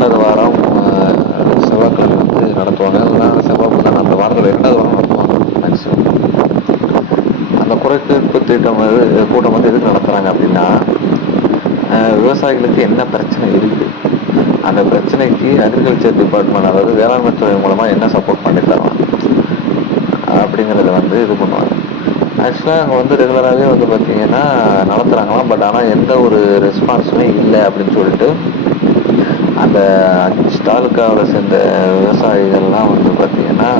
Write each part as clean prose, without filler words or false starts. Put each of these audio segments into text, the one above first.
2வது வாரம் செவ்வாய்க்கிழமை வந்து நடத்துவாங்க. அதெல்லாம் செவ்வாய் தான் அந்த வாரத்தில் 2வது வாரம் நடத்துவாங்க மேக்ஸிமம். அந்த குறை தீர்ப்பு கூட்டம் வந்து எதுக்கு நடத்துகிறாங்க அப்படின்னா, விவசாயிகளுக்கு என்ன பிரச்சனை இருக்குது, அந்த பிரச்சனைக்கு அக்ரிகல்ச்சர் டிபார்ட்மெண்ட், அதாவது வேளாண்மை துறை மூலமாக என்ன சப்போர்ட் பண்ணி தரலாம் அப்படிங்கிறத வந்து இது பண்ணுவாங்க. ஆக்சுவலாக அங்கே வந்து ரெகுலராகவே வந்து பார்த்தீங்கன்னா நடத்துகிறாங்களாம். பட் ஆனால் எந்த ஒரு ரெஸ்பான்ஸுமே இல்லை அப்படின்னு சொல்லிட்டு அந்த 5 தாலுக்காவில் சேர்ந்த விவசாயிகள்லாம் வந்து பார்த்தீங்கன்னா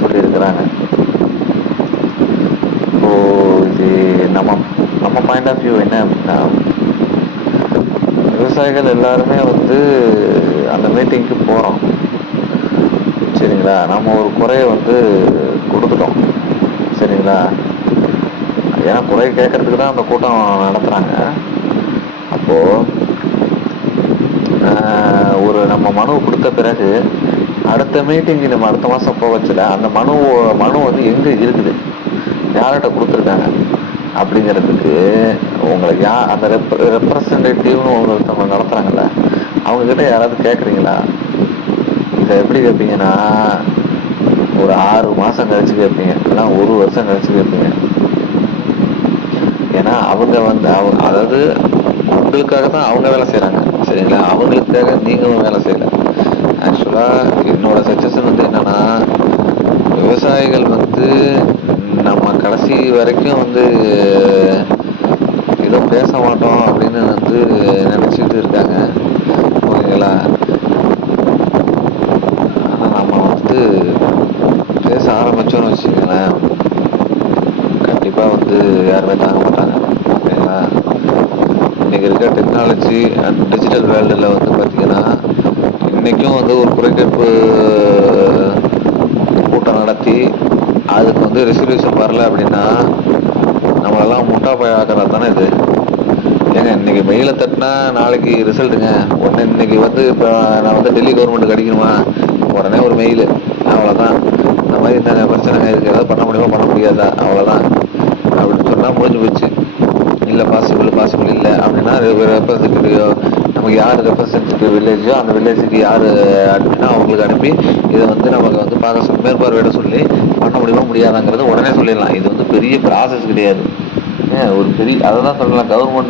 சொல்லியிருக்கிறாங்க. இப்போது இது நம்ம பாயிண்ட் ஆஃப் வியூ என்ன அப்படின்னா, விவசாயிகள் எல்லாருமே வந்து அந்த மீட்டிங்க்கு போகிறோம், சரிங்களா. நம்ம ஒரு குறையை வந்து கொடுத்துட்டோம், சரிங்களா. ஏன்னா குறை கேட்கறதுக்கு தான் அந்த கூட்டம் நடத்துகிறாங்க. அப்போது ஒரு நம்ம மனு கொடுத்த பிறகு அடுத்த மீட்டிங்கு நம்ம அடுத்த மாதம் போக வச்சுல அந்த மனு வந்து எங்கே இருக்குது, யார்கிட்ட கொடுத்துருக்காங்க அப்படிங்கிறதுக்கு உங்களுக்கு அந்த ரெப்ரசன்டேட்டிவ்னு ஒருத்தவங்க நடத்துகிறாங்கல்ல, அவங்கக்கிட்ட யாராவது கேட்குறீங்களா? இதை எப்படி கேட்பீங்கன்னா, ஒரு 6 மாதம் கழிச்சு கேட்பீங்க, இல்லைன்னா 1 வருஷம் கழிச்சு கேட்பீங்க. ஏன்னா அவங்க வந்து அதாவது உங்களுக்காக தான் அவங்க வேலை செய்கிறாங்க, சரிங்களா. அவங்களுக்காக நீங்களும் வேலை செய்யலை. ஆக்சுவலாக என்னோட சஜஷன் வந்து என்னென்னா, விவசாயிகள் வந்து நம்ம கடைசி வரைக்கும் வந்து ஏதோ பேச மாட்டோம் அப்படின்னு வந்து நினச்சிட்டு இருக்காங்க, ஓகேங்களா. ஆனால் நம்ம வந்து பேச ஆரம்பித்தோன்னு வச்சுக்கோங்களேன், கண்டிப்பாக வந்து யாருமே தாங்க மாட்டாங்க, ஓகேங்களா. இன்றைக்கி இருக்க டெக்னாலஜி அண்ட் டிஜிட்டல் வேர்ல்டில் வந்து பார்த்திங்கன்னா, இன்றைக்கும் வந்து ஒரு குறைகேட்பு கூட்டம் நடத்தி அதுக்கு வந்து ரெசல்யூஷன் வரல அப்படின்னா நம்மளெல்லாம் முட்டா போய் ஆக்கிறது தானே இது. ஏங்க இன்றைக்கி மெயிலை தட்டினா நாளைக்கு ரிசல்ட்டுங்க. ஒன்று இன்றைக்கி வந்து இப்போ நான் வந்து டெல்லி கவர்மெண்ட்டுக்கு அடிக்கணுமா, உடனே ஒரு மெயில், அவ்வளோதான். இந்த மாதிரி இந்த பிரச்சனைங்க இருக்குது, ஏதாவது பண்ண முடியுமா பண்ண முடியாதா, அவ்வளோதான் அப்படின்னு சொன்னால் முடிஞ்சு போச்சு. இல்லை பாசிபிள் இல்லை அப்படின்னா ரெப்ரசன்டேட்டிவ், நமக்கு யார் ரெப்ரசன்டேட்டிவ் வில்லேஜோ அந்த வில்லேஜுக்கு யார் அனுப்பினா அவங்களுக்கு அனுப்பி இதை வந்து நமக்கு வந்து பார்க்க மேற்பார்வையிட சொல்லி பண்ண முடியுமா முடியாதாங்கிறது உடனே சொல்லிடலாம். இது வந்து பெரிய ப்ராசஸ் கிடையாது. ஒரு பெரிய அதை தான் சொல்லலாம், கவர்மெண்ட்